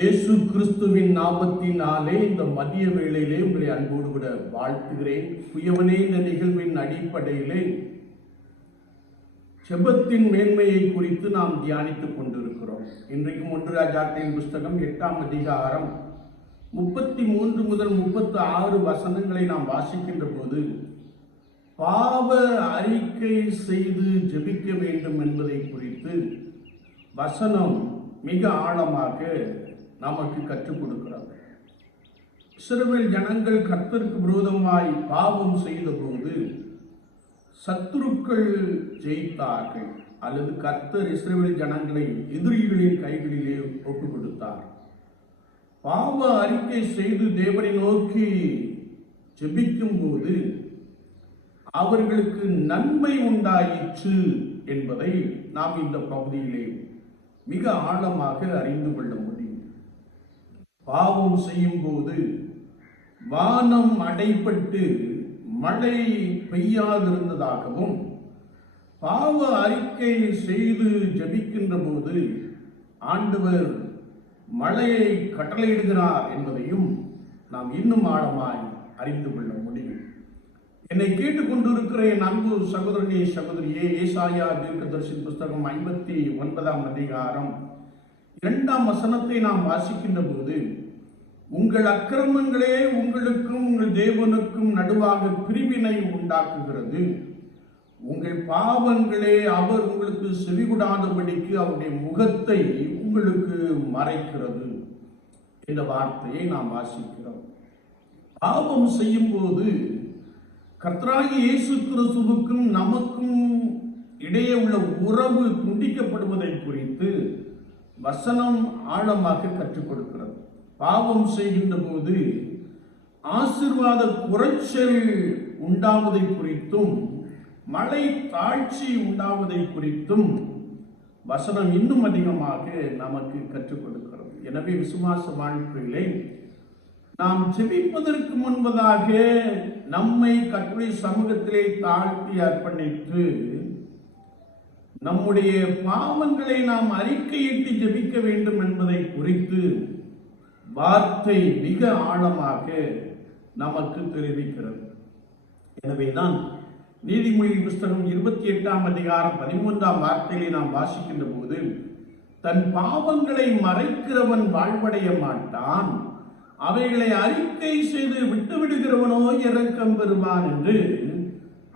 இயேசு கிறிஸ்துவின் நாமத்தினாலே இந்த மதிய வேளையிலே உங்களை அன்போடு விட வாழ்த்துகிறேன். குயவனே இந்த நிகழ்வின் அடிப்படையிலே செபத்தின் மேன்மையை குறித்து நாம் தியானித்துக் கொண்டிருக்கிறோம். இன்றைக்கும் ஒன்று ராஜாத்தின் புஸ்தகம் எட்டாம் அதிகாரம் முப்பத்தி மூன்று முதல் முப்பத்தி ஆறு வசனங்களை நாம் வாசிக்கின்ற போது பாவ அறிக்கை செய்து ஜெபிக்க வேண்டும் என்பதை குறித்து வசனம் மிக ஆழமாக நமக்கு கற்றுக் கொடுக்கிறது சிறுவில் ஜனங்கள் கர்த்தருக்கு விரோதமாய் பாவம் செய்தபோது சத்துருக்கள் ஜெயித்தார்கள். அல்லது கர்த்தர் இஸ்ரவேல் ஜனங்களை எதிரிகளின் கைகளிலே ஒப்புக் கொடுத்தார் பாவ அறிக்கை செய்து தேவனை நோக்கி ஜெபிக்கும் போது அவர்களுக்கு நன்மை உண்டாயிற்று என்பதை நாம் இந்த பகுதியிலே மிக ஆழமாக அறிந்து கொள்ள முடியும். பாவம் செய்யும் போது வானம் அடைப்பட்டு மழை பெய்யாதிருந்ததாகவும் பாவ அறிக்கை செய்து ஜபிக்கின்ற போது ஆண்டவர் மழையை கட்டளையிடுகிறார் என்பதையும் நாம் இன்னும் ஆழமாய் அறிந்து கொள்ள முடியும். என்னை கேட்டுக்கொண்டிருக்கிற என் அன்பு சகோதரனே சகோதரியே ஏசாயா தீர்க்கதரிசின் புஸ்தகம் ஐம்பத்தி ஒன்பதாம் அதிகாரம் இரண்டாம் வசனத்தை நாம் வாசிக்கின்ற போது உங்கள் அக்கிரமங்களே உங்களுக்கும் உங்கள் தேவனுக்கும் நடுவாக பிரிவினை உண்டாக்குகிறது. உங்கள் பாவங்களே அவர் உங்களுக்கு செவிகூடாதபடிக்கு அவருடைய முகத்தை உங்களுக்கு மறைக்கிறது. என்ற வார்த்தையை நாம் வாசிக்கிறோம். பாவம் செய்யும் போது கத்ராகி இயேசு கிறிஸ்துவுக்கும் நமக்கும் இடையே உள்ள உறவு துண்டிக்கப்படுவதை குறித்து வசனம் ஆழமாக கற்றுக் கொடுக்கிறது. பாவம் செய்கின்ற போது ஆசிர்வாத குறைச்சல் உண்டாவதை குறித்தும் மழை தாழ்ச்சி உண்டாவதை குறித்தும் வசனம் இன்னும் அதிகமாக நமக்கு கற்றுக் கொடுக்கிறது. எனவே விசுவாச வாழ்க்கையிலே நாம் ஜெபிப்பதற்கு முன்பதாக நம்மை கட்டுரை சமூகத்திலே தாழ்த்தி அர்ப்பணித்து நம்முடைய பாவங்களை நாம் அறிக்கையிட்டு ஜபிக்க வேண்டும் என்பதை குறித்து வார்த்தை மிக ஆழமாக நமக்கு தெரிவிக்கிறது. எனவேதான் நீதிமொழி புஸ்தகம் இருபத்தி எட்டாம் அதிகாரம் பதிமூன்றாம் வார்த்தையை நாம் வாசிக்கின்ற போது தன் பாவங்களை மறைக்கிறவன் வாழ்வடைய மாட்டான் அவைகளை அறிக்கை செய்து விட்டுவிடுகிறவனோ இறக்கம் பெறுவான் என்று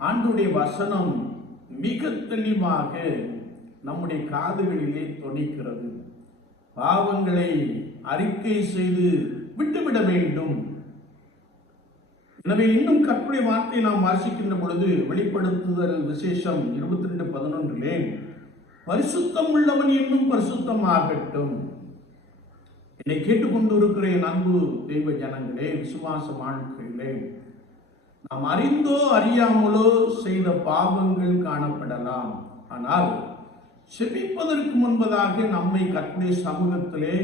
ஆண்டுடைய வசனம் மிக தெளிவாக நம்முடைய காதுகளிலே தொனிக்கிறது. பாவங்களை அறிக்கை செய்து விட்டுவிட வேண்டும். எனவே இன்னும் கற்புடைய வார்த்தை நாம் வாசிக்கின்ற பொழுது வெளிப்படுத்துதல் விசேஷம் இருபத்தி ரெண்டு பதினொன்றிலே பரிசுத்தம் உள்ளவன் இன்னும் பரிசுத்தமாகட்டும். என்னை கேட்டுக்கொண்டு இருக்கிற அன்பு தெய்வ ஜனங்களே விசுவாச வாழ்க்கையிலே நாம் அறிந்தோ அறியாமலோ செய்த பாவங்கள் காணப்படலாம். ஆனால் செபிப்பதற்கு முன்பதாக நம்மை கற்பனை சமூகத்திலே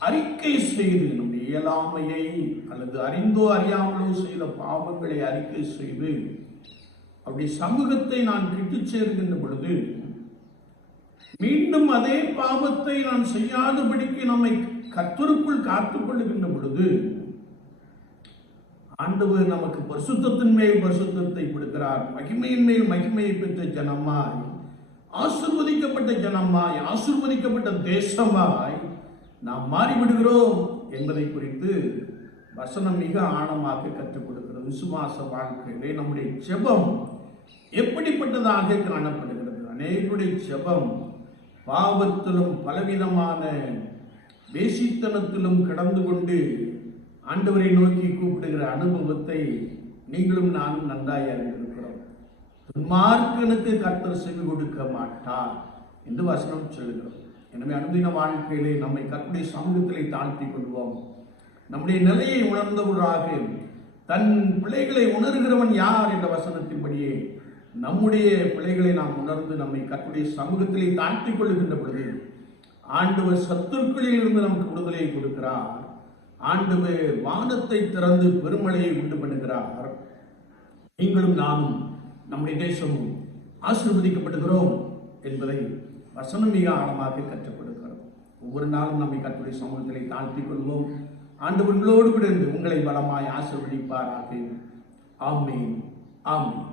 அறிக்கை செய்து நம்முடைய இயலாமையை அல்லது அறிந்தோ அறியாமலோ செய்த பாவங்களை அறிக்கை செய்து அப்படி சமூகத்தை நான் கிட்டுச் சேர்கின்ற பொழுது மீண்டும் அதே பாவத்தை நான் செய்யாதபடிக்கு நம்மை கத்தருக்குள் காத்துக் கொள்ளுகின்ற பொழுது ஆண்டவர் நமக்கு பரிசுத்தத்தின் மேல் பரிசுத்தத்தை கொடுக்கிறார். மகிமையின் மேல் மகிமையை பெற்ற ஜனமாய் ஆசிர்வதிக்கப்பட்ட ஜனமாய் ஆசிர்வதிக்கப்பட்ட தேசமாய் நாம் மாறிவிடுகிறோம் என்பதை குறித்து வசனம் மிக ஆழமாக கற்றுக் கொடுக்கிறது. விசுவாச வாழ்க்கையிலே நம்முடைய ஜெபம் எப்படிப்பட்டதாக காணப்படுகிறது? அநேகருடைய ஜெபம் பாவத்திலும் பலவிதமான வேசித்தனத்திலும் கடந்து கொண்டு ஆண்டவரை நோக்கி கூப்பிடுகிற அனுபவத்தை நீங்களும் நானும் நன்றாய் அறிந்திருக்கிறோம். துன்மார்க்கனுக்கு கர்த்தர் செவி கொடுக்க மாட்டார் என்று வசனம் சொல்கிறோம் எனவே அனுதின வாழ்க்கையிலே நம்மை கற்புடைய சமூகத்திலே தாழ்த்தி கொள்வோம். நம்முடைய நிலையை உணர்ந்தவராக தன் பிள்ளைகளை உணர்கிறவன் யார் என்ற வசனத்தின்படியே நம்முடைய பிள்ளைகளை நாம் உணர்ந்து நம்மை கற்புடைய சமூகத்திலே தாழ்த்தி கொள்ளுகின்ற பொழுது ஆண்டவர் சத்துருக்களில் இருந்து நமக்கு விடுதலையை கொடுக்கிறார். ஆண்டவர் வானத்தை திறந்து பெருமழையை உண்டு பண்ணுகிறார். நீங்களும் நானும் நம்முடைய தேசமும் ஆசீர்வதிக்கப்படுகிறோம் என்பதை வசனம் மிக ஆழமாக கற்றுக் ஒவ்வொரு நாளும் நம்மை கற்றுடைய சமூகத்திலே தாழ்த்திக் கொள்வோம். ஆண்டவர்களோடு கூட இருந்து உங்களை பலமாய் ஆசீர்வதிப்பாராக. ஆமேன். ஆமேன்.